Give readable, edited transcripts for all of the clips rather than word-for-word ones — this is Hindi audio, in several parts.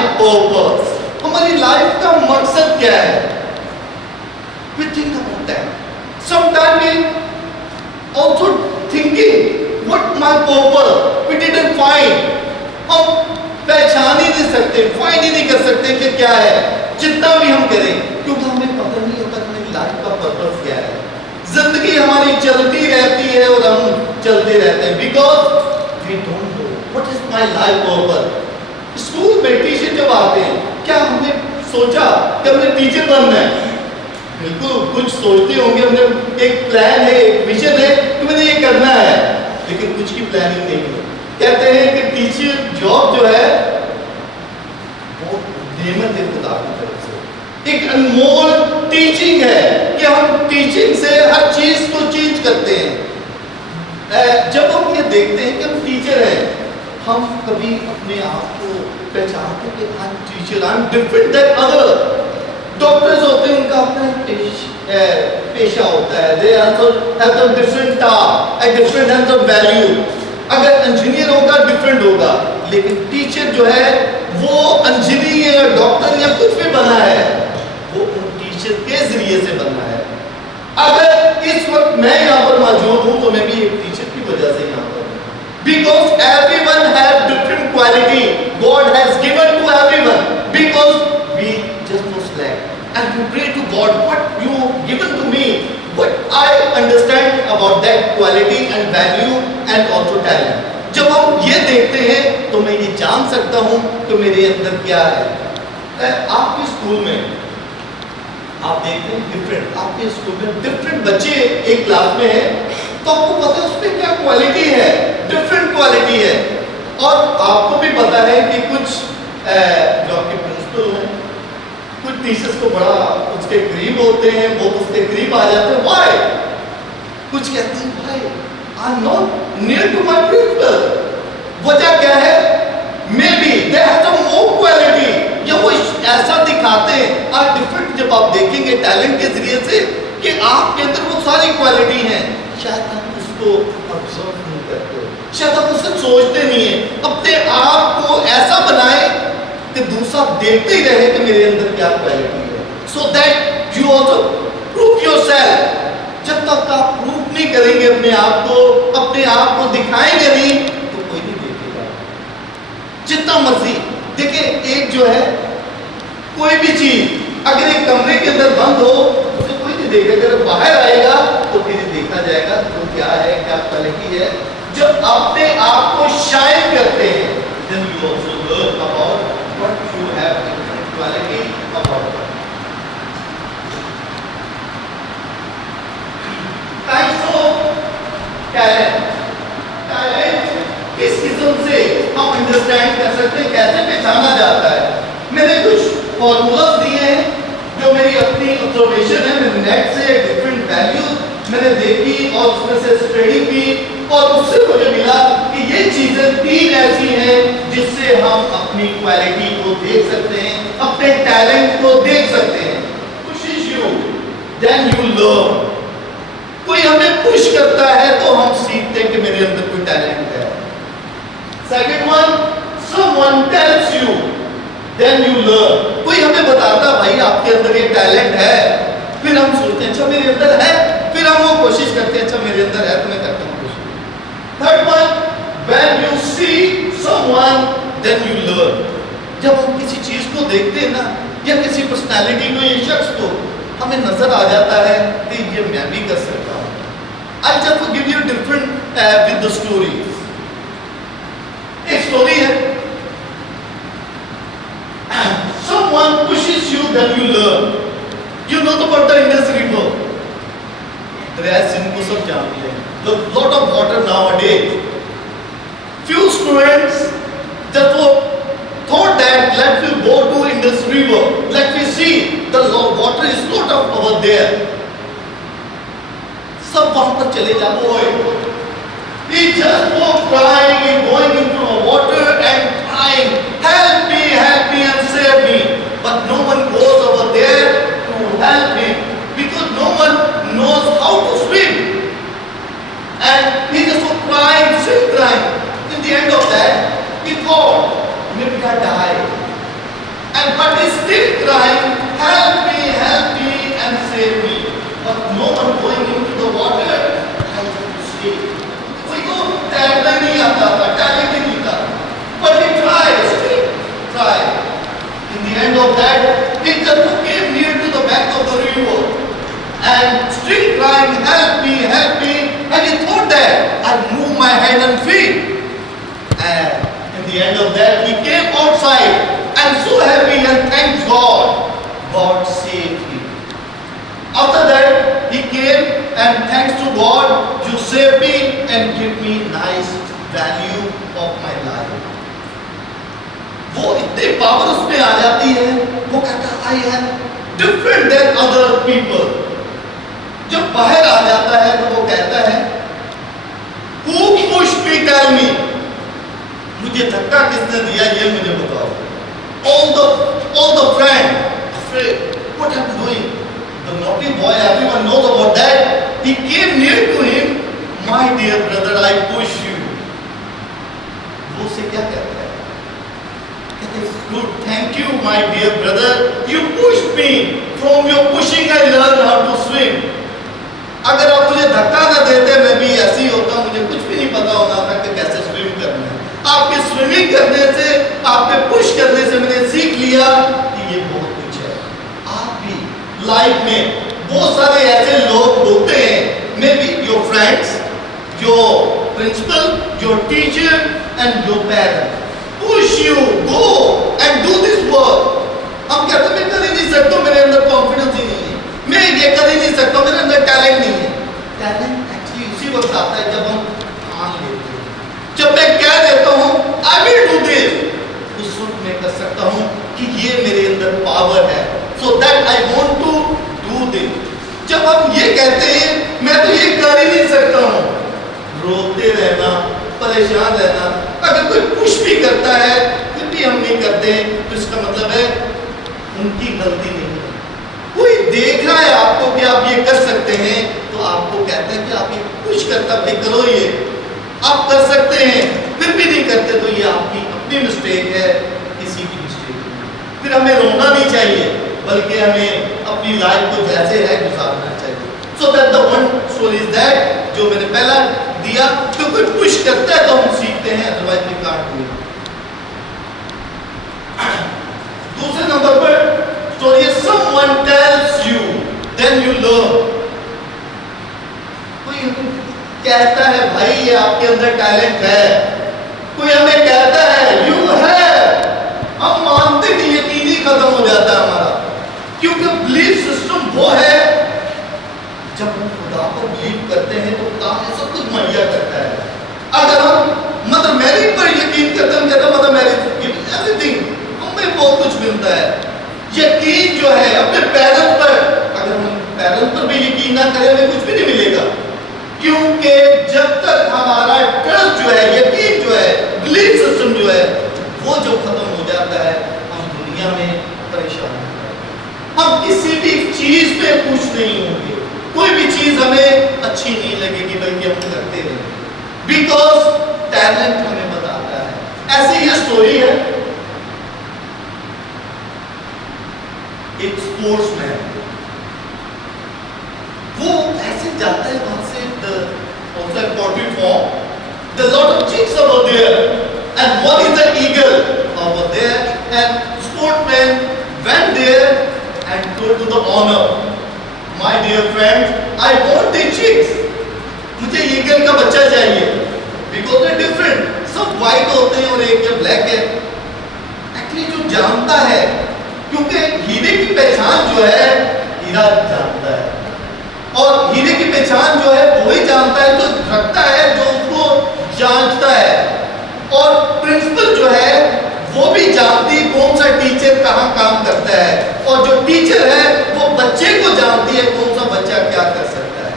Life purpose? हमारी लाइफ का मकसद क्या है? We think about that. Sometimes we also thinking, what my purpose? We didn't find. हम पहचान ही नहीं सकते, फाइंड ही नहीं कर सकते कि क्या है, जितना भी हम करें, क्योंकि हमें पता नहीं होता कि मेरी लाइफ का पर्पस क्या है। जिंदगी हमारी चलती रहती है और हम चलते रहते हैं, because we don't know what is my life purpose. School में टीचर जब आते हैं, क्या हमने सोचा कि हमें टीचर बनना है? बिल्कुल, कुछ सोचते होंगे, हमने एक प्लान है, एक विजन है कि मुझे ये करना है, लेकिन कुछ की प्लानिंग नहीं है। कहते हैं कि टीचर जॉब जो है वो नेमत है खुदा की तरफ से, एक अनमोल टीचिंग है कि हम टीचिंग से हर चीज को चेंज करते हैं। जब हम ये देखते हैं कि हम टीचर हैं, हम कभी अपने आप को पहचानते हैं कि I am teacher, I am different than other. Doctors होते हैं, उनका अपना पेशा होता है, they also have the different task and different have the value. अगर इंजीनियर होगा डिफरेंट होगा, लेकिन टीचर जो है वो इंजीनियर, डॉक्टर या कुछ भी बना है, वो उन टीचर के जरिए से बना है। अगर इस वक्त मैं यहाँ पर मौजूद हूँ तो मैं भी एक टीचर की वजह से यहाँ पर हूँ, because everyone has different quality God has given to everyone, because we just know select and we pray to God, what you given to me, what I understand about that quality and value and also talent. जब हम ये देखते हैं तो मैं ये जान सकता हूँ कि मेरे अंदर क्या है। आपके स्कूल में आप देखते हैं डिफरेंट, आपके स्कूल में डिफरेंट बच्चे एक क्लास में हैं, तो आपको पता है उसमें क्या क्वालिटी है, डिफरेंट क्वालिटी है। और आपको भी पता है कि कुछ जो आपके प्रिंसिपल हैं, कुछ टीचर्स को बड़ा उसके करीब होते हैं, वो उसके करीब आ जाते हैं। व्हाई? कुछ कहते हैं भाई I am not near to my principal. वजह क्या है? May be they have some more quality, या वो ऐसा दिखाते हैं। आप डिफरेंट जब आप देखेंगे टैलेंट के जरिए से कि आपके अंदर वो सारी क्वालिटी हैं, शायद आप उसको ऑब्जर्व नहीं करते, शायद आप उससे सोचते नहीं है। अपने आप को ऐसा बनाए कि दूसरा देखते ही रहे कि मेरे अंदर क्या क्वालिटी है, so that you also prove yourself. जब तक आप प्रूव नहीं करेंगे अपने आप को दिखाएंगे नहीं, तो कोई नहीं देखेगा। जितना मर्जी देखिए, एक जो है कोई भी चीज अगर एक कमरे के अंदर बंद हो उसे कोई नहीं देखेगा, अगर बाहर आएगा तो फिर देखा जाएगा तो क्या है, क्या क्वालिटी है। जब अपने आप को शाइन करते हैं, then you also learn about what you have different quality about it. Types of talent. Talent किस किस्म से हम अंडरस्टैंड कर सकते हैं, कैसे पहचाना जाता है? मैंने कुछ फॉर्मूलाज दिए हैं जो मेरी अपनी ऑब्जर्वेशन है। मैंने नेट से डिफरेंट वैल्यूज मैंने देखी और उसमें से स्टडी की, और उससे मुझे मिला कि ये चीजें 3 ऐसी हैं जिससे हम अपनी क्वालिटी को देख सकते हैं, अपने टैलेंट को देख सकते हैं। Pushes you then you learn. कोई हमें पुश करता है तो हम सीखते हैं कि मेरे अंदर कोई टैलेंट है। Second one, someone tells you then you learn. कोई हमें बताता भाई आपके अंदर ये टैलेंट है, फिर हम सोचते हैं अच्छा मेरे अंदर है, फिर हम वो कोशिश करते हैं अच्छा मेरे अंदर है तो मैं करता हूँ कोशिश। Third one, when you see someone then you learn। जब हम किसी चीज को देखते हैं ना, या किसी पर्सनालिटी को, या शख्स को, हमें नजर आ जाता है कि ये मैं भी कर सकता हूँ। I'll just give you different with the stories। एक स्टोरी है, someone pushes you then you learn। You know about the Indus River। दरिया सिंध को सब जानते हैं। The lot of water nowadays। Few students just thought that let me go to Indus River, let me see the water is lot of over there। सब वहां पर चले जाते। He just go crying and going into the water and crying, help me and save me, but no one goes over there to help him because no one knows how to swim, and he just was crying, still crying. In the end of that, he thought maybe I die, and but he's still crying, help me and save me. But no one going into the water has to save. कोई तो तैरना नहीं आता था, टैलेंट ही नहीं था, but he tried, still tried. In the end of that, he just came near to the bank of the river and still crying, help me, and he thought that I'll move my hand and feet. And in the end of that, he came outside and so happy and thanks God. God saved him. After that, he came and thanks to God, you saved me and give me nice value of my life. वो इतनी पावर उसमें आ जाती है, वो कहता I am different than other people. जब बाहर आ जाता है तो वो कहता है Who pushed me, tell me. मुझे धक्का किसने दिया ये मुझे बताओ. All the friend afraid. What I'm doing? The naughty boy, everyone knows about that. He came near to him. My dear brother, I push you. वो उसे क्या कहता है? कहते हैं good, thank you, my dear brother. You pushed me. From your pushing, I learned how to swim. अगर आप मुझे धक्का न देते मैं भी ऐसे ही होता, मुझे कुछ भी नहीं पता होना था कि कैसे स्विम करना है. आपके स्विमिंग करने से, आपके पुश करने से मैंने सीख लिया कि ये बहुत कुछ है. आप भी लाइफ में बहुत सारे ऐसे लोग होते हैं, may be your friends, your principal, your teacher and your parent push you go and do this work. हम कहते हैं मैं कर ही नहीं सकता, मेरे अंदर कॉन्फिडेंस ही नहीं है, मैं ये कर ही नहीं सकता, मेरे अंदर टैलेंट नहीं है. टैलेंट एक्चुअली उसी वक्त आता है जब हम ठान लेते हैं, जब मैं कह देता हूं आई विल डू दिस, उस वक्त मैं कर सकता हूं कि ये मेरे अंदर पावर है, so that I want to do this. जब हम ये कहते हैं मैं तो ये कर ही नहीं सकता हूं, रोते रहना, परेशान रहना. अगर कोई पुश भी करता है फिर भी हम नहीं करते तो इसका मतलब है उनकी गलती नहीं है. कोई देख रहा है आपको कि आप ये कर सकते हैं तो आपको कहता है कि आप ये पुश करता, भाई करो ये, आप कर सकते हैं, फिर भी नहीं करते तो ये आपकी अपनी मिस्टेक है, किसी की मिस्टेक नहीं. फिर हमें रोना नहीं चाहिए बल्कि हमें अपनी लाइफ को जैसे है गुजारना चाहिए. So that the one story is that जो मैंने पहला दिया, तो कोई पुश करता है तो हम सीखते हैं, otherwise we can't do it. दूसरे नंबर पर स्टोरी है someone tells you then you learn. कोई कहता है भाई ये आपके अंदर टैलेंट है, कोई हमें कहता है यू है, हम मानते नहीं, यकीन ही खत्म हो जाता है हमारा. क्योंकि बिलीफ सिस्टम वो है जब हम खुदा पर बिलीव करते हैं तो खुदा हमें सब कुछ मुहैया करता है. अगर हम मदर मैरी पर यकीन करते हैं, कहते हैं मदर मैरी एवरीथिंग, हमें बहुत कुछ मिलता है. यकीन जो है अपने पेरेंट्स पर, अगर हम पेरेंट्स पर भी यकीन ना करें हमें कुछ भी नहीं मिलेगा. क्योंकि जब तक हमारा ट्रस्ट जो है, यकीन जो है, बिलीफ सिस्टम जो है वो जो खत्म हो जाता है हम दुनिया में परेशान होते हैं. हम किसी भी चीज में खुश नहीं होंगे, कोई भी चीज हमें अच्छी नहीं लगेगी बल्कि हम करते रहेंगे बिकॉज टैलेंट हमें बताता है. ऐसी ये स्टोरी है. एक स्पोर्ट्समैन वो ऐसे जाता है वहां से outside poultry farm. There's a lot of chicks over there and one is an eagle over there, and sportsman went there and told to the owner, my dear friend, I want the chicks. मुझे ईगल का बच्चा चाहिए because they're different. सब white होते हैं और एक जो black है. Actually जो जानता है, क्योंकि हीरे की पहचान जो है हीरा जानता है, और हीरे की पहचान जो है वही जानता है जो रखता है, जो उसको जांचता है. और प्रिंसिपल जो है वो भी जानती है कौन सा टीचर कहाँ काम करता है, और जो टीचर है वो बच्चे को जानती है कौन सा बच्चा क्या कर सकता है.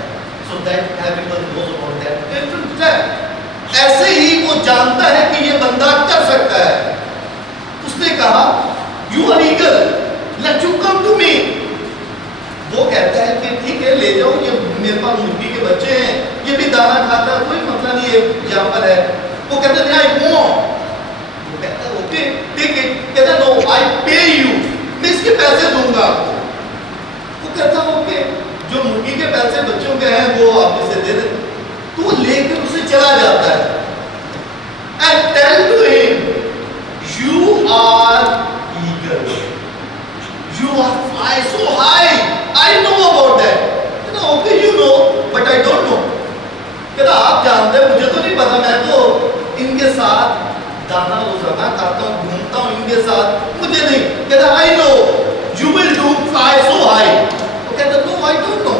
So that everyone knows about that. ऐसे ही वो जानता है कि ये बंदा कर सकता है. उसने कहा you are eagle, let you come to me. वो कहता है कि ठीक है ले जाओ, ये मेरे पास मुर्गी के बच्चे हैं, ये भी दाना खाता है, कोई मसला नहीं है, यहाँ पर है. वो कहता है आई वांट. वो कहता है ओके ठीक है. कहता नो आई पे यू. मैं इसके पैसे दूंगा आपको। वो कहता ओके, जो मुर्गी के पैसे बच्चों के हैं वो आप इसे दे दे। तो वो लेकर उसे चला जाता है। And tell to him, you are eagle, you are fly so high, I know about that। कहता okay you know but I don't know। कहता आप जानते हैं, मुझे तो नहीं पता, मैं तो इनके साथ दाना रोजाना खाता हूँ, घूमता हूँ इनके साथ, मुझे नहीं। कहता I know you will do fly so high। वो कहता no I don't know।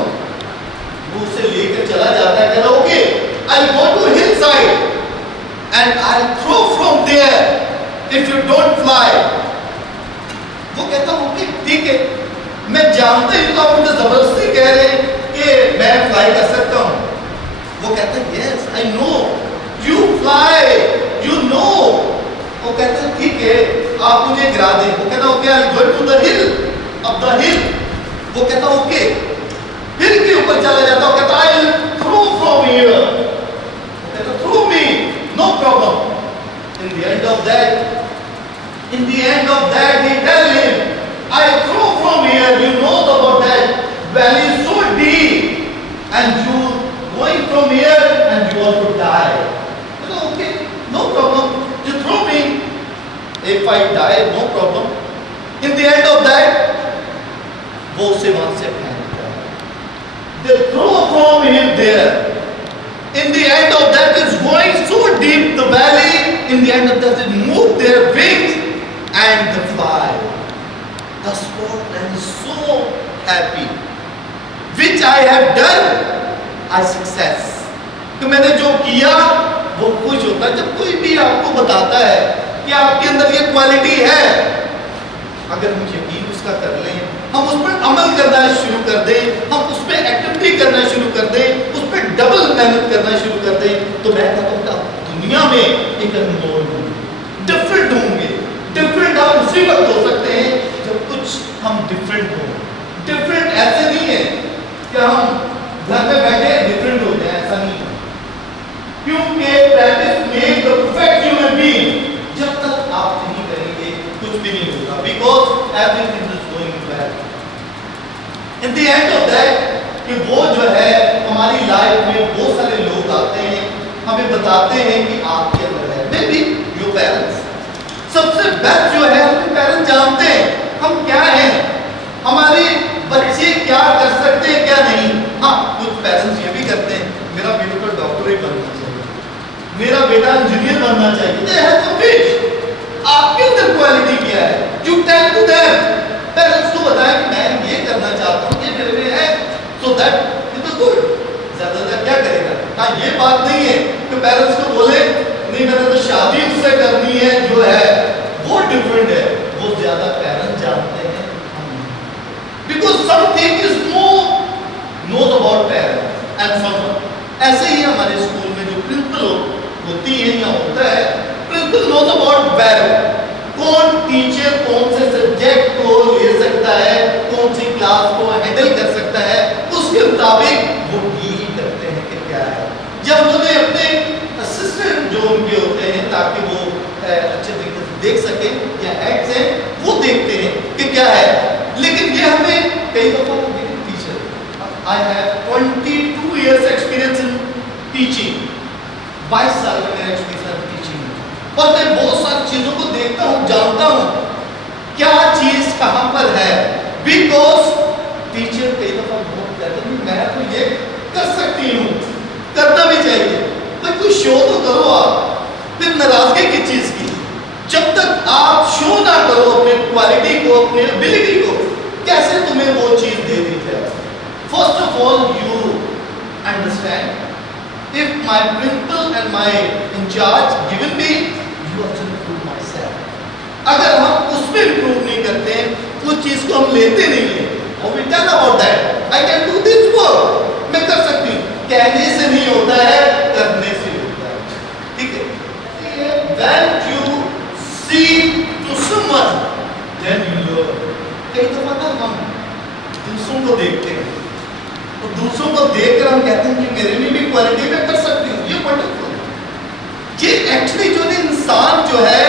वो उसे लेकर चला जाता है। कहता okay I'll go to hillside and I'll throw from there if you don't fly। वो कहता ओके ठीक है, मैं जानता ही तो आप मुझे जबरदस्ती कह रहे हैं कि मैं फ्लाई कर सकता हूँ। वो कहता है yes I know you fly you know. वो कहता है ठीक है आप मुझे गिरा दें। वो कहता okay I go to the hill, up the hill. वो कहता ओके, हिल के ऊपर चला जाता। वो कहता आई थ्रो फ्रॉम हियर। वो कहता throw me no problem। In the end of that he tell him I throw from here, you know about that valley is so deep and you going from here and you want to die। So, okay no problem, you throw me, if I die no problem। In the end of that वो उसे वहां से फेंकता है। They throw from him there। In the end of that is going so deep the valley, in the end of that it move their wings and they fly। The sportsman is so happy, which I have done I success। तो मैंने जो किया वो खुश होता है। जब कोई भी आपको बताता है कि आपके अंदर ये क्वालिटी है, अगर हम यकीन उसका कर लें, हम उस पर अमल करना शुरू कर दें, हम उस पर एक्टिविटी करना शुरू कर दें, उस पर डबल मेहनत करना शुरू कर दें, तो मैं कहता हूँ दुनिया में एक अनमोल होंगे, डिफरेंट होंगे। डिफरेंट हम उसी वक्त हो सकते हैं जब कुछ हम डिफरेंट हो। डिफरेंट ऐसे नहीं है कि हम घर में बैठे डिफरेंट हो जाए, ऐसा नहीं है। क्योंकि practice make the perfect human being. जब तक आप नहीं करेंगे कुछ भी नहीं होगा, because everything is going bad. In the end of that कि वो जो है हमारी लाइफ में बहुत सारे लोग आते हैं, हमें बताते हैं कि आपके अंदर है। मे बी योर पेरेंट्स, सबसे बेस्ट जो है अपने पेरेंट्स जानते हैं हम क्या हैं, हमारे बच्चे क्या कर सकते हैं क्या नहीं। हाँ कुछ पेरेंट्स ये भी करते हैं, मेरा बेटा तो डॉक्टर ही बनना चाहिए, मेरा बेटा इंजीनियर बनना चाहिए। They have to wish. आपके अंदर क्वालिटी क्या है, you tell to them. Parents को बताएं कि मैं ये करना चाहता हूँ, ये मेरे में है, so that it is good. ज्यादा क्या करेगा। हाँ ये बात नहीं है कि पेरेंट्स को बोले नहीं मैंने तो शादी उससे करनी है जो है वो डिफरेंट है, वो ज्यादा पेरेंट्स जानते हैं। Because something is knows about parents and someone. ऐसे ही हमारे स्कूल में जो प्रिंसिपल होती है या होता है, प्रिंसिपल नोज अबाउट वेल कौन टीचर कौन से सब्जेक्ट को ले सकता है, कौन सी क्लास को हैंडल कर सकता है, उसके मुताबिक वो डील करते हैं कि क्या है। जब उन्हें अपने असिस्टेंट जो उनके होते हैं ताकि वो अच्छे तरीके से देख सके या हेड्स हैं वो देखते हैं कि क्या है। लेकिन ये हमें कई दफा teacher I have 22 years experience in teaching. 22 साल का मेरा एक्सपीरियंस टीचिंग में, और मैं बहुत सारी चीजों को देखता हूँ, जानता हूँ क्या चीज कहाँ पर है। बिकॉज टीचर कई दफा बहुत कहते हैं मैं तो ये कर सकती हूँ, करना भी चाहिए, पर कोई शो तो करो आप। फिर नाराजगी की चीज की, जब तक आप शो ना करो अपने क्वालिटी को, अपने एबिलिटी को, कैसे तुम्हें वो चीज दे दी जाए। First of all you understand if my principal and my incharge given me, you have to improve myself. अगर हम उसमें इम्प्रूव नहीं करते हैं, उस चीज को हम लेते नहीं हैं, और we tell about that I can do this work, मैं कर सकती हूँ। कहने से नहीं होता है, करने से होता है। ठीक है। When you see to someone, then you learn। कई दफा ना हम दूसरों को देखते हैं, तो दूसरों को देखकर हम कहते हैं कि मेरे में भी क्वालिटी में कर सकती हूँ, ये वंडरफुल। ये एक्चुअली जो इंसान जो है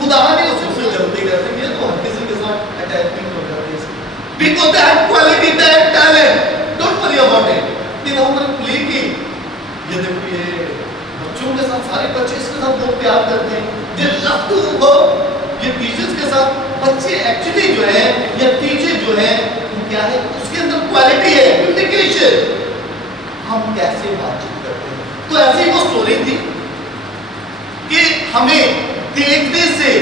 खुदा ने उससे गलती करते हैं, ये तो हर किसी के साथ that quality, that talent. Don't worry about it. देखो मैंने प्ले की, ये देखो ये बच्चों के साथ, सारे बच्चे इसके साथ बहुत प्यार करते हैं, they love to work. ये टीचर्स के साथ बच्चे एक्चुअली जो है या टीचर जो है वो क्या है, उसके अंदर क्वालिटी है कम्युनिकेशन, हम कैसे बातचीत करते हैं। तो ऐसी वो स्टोरी थी कि हमें देखने से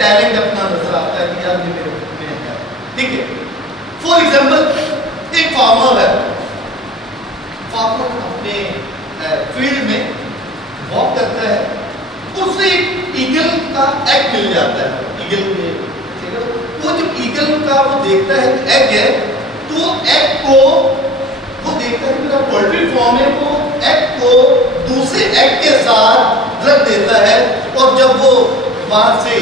टैलेंट अपना नजर आता है कि यार ये मेरे में है, ठीक है। फॉर एग्जाम्पल एक फार्मर है, फार्मर अपने फील्ड में वॉक करता है, उसे एक ईगल का एग मिल जाता है। ईगल में वो जो ईगल का वो देखता है एग है, तो एग को वो देखता है मेरा पोल्ट्री फॉर्म है, वो एग को दूसरे एग के साथ रख देता है, और जब वो वहां से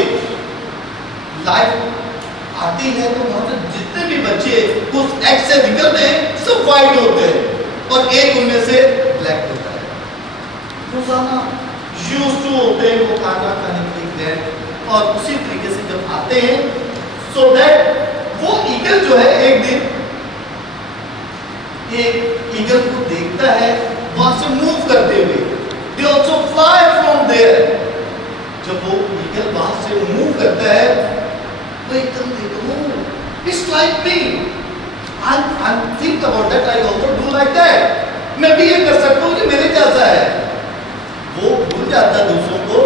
लाइफ आती है तो वहां से जितने भी बच्चे उस एग से निकलते हैं सब व्हाइट होते हैं और एक उनमें से ब्लैक होता है। रोजाना यूज्ड टू होते हैं वो खाना खाने के लिए, और उसी तरीके से जब आते हैं सो दैट वो ईगल जो है एक दिन एक ईगल को देखता है वहां से मूव करते हुए, they also fly from there. जब वो ईगल वहां से मूव करता है तो एकदम देखो it's like me, I think about that, I also do like that, मैं भी ये कर सकता हूँ, ये मेरे जैसा है। वो भूल जाता है दूसरों को,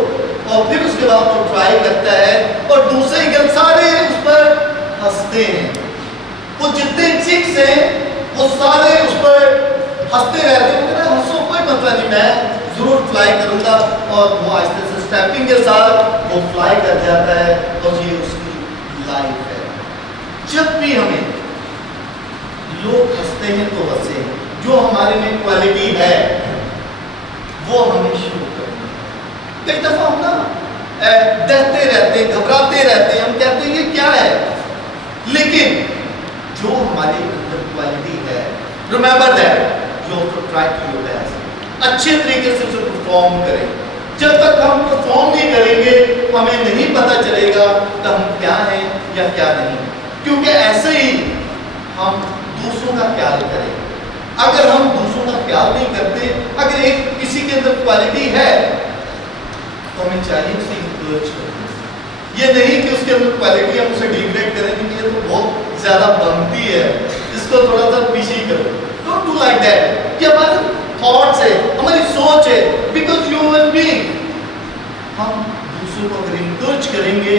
और फिर उसके बाद वो ट्राई करता है और दूसरे ईगल सारे उस पर हंसते हैं। वो जितने चिक्स हैं वो सारे उस पर हंसते रहते हैं, हंसो कोई मतलब नहीं, मैं जरूर फ्लाई करूंगा, और वो आहिस्ते से स्टेपिंग के साथ वो फ्लाई कर जाता है, और ये उसकी लाइफ है। जब भी हमें लोग हंसते हैं तो हंसे, जो हमारे में क्वालिटी है वो हमें शुरू करनी है। कई दफा हम ना डरते रहते हैं, घबराते रहते हैं, हम कहते हैं ये क्या है, लेकिन जो हमारे अंदर क्वालिटी है, remember that you have to try to your best, अच्छे तरीके से उसे परफॉर्म करें। जब तक हम परफॉर्म नहीं करेंगे हमें नहीं पता चलेगा कि हम क्या हैं या क्या नहीं, क्योंकि ऐसे ही हम दूसरों का प्यार करें। अगर हम दूसरों का प्यार नहीं करते, अगर एक किसी के अंदर क्वालिटी है तो हमें चाहिए उसे इंकरेज करना, ये नहीं कि उसके अंदर क्वालिटी हम उसे डिग्रेड करें कि ये तो बहुत ज्यादा बनती है, इसको थोड़ा सा पीछे ही करो। Don't do like that. कि हमारे थॉट्स है, हमारी सोच है, बिकॉज ह्यूमन बीइंग, हम दूसरों को अगर इंकरेज करेंगे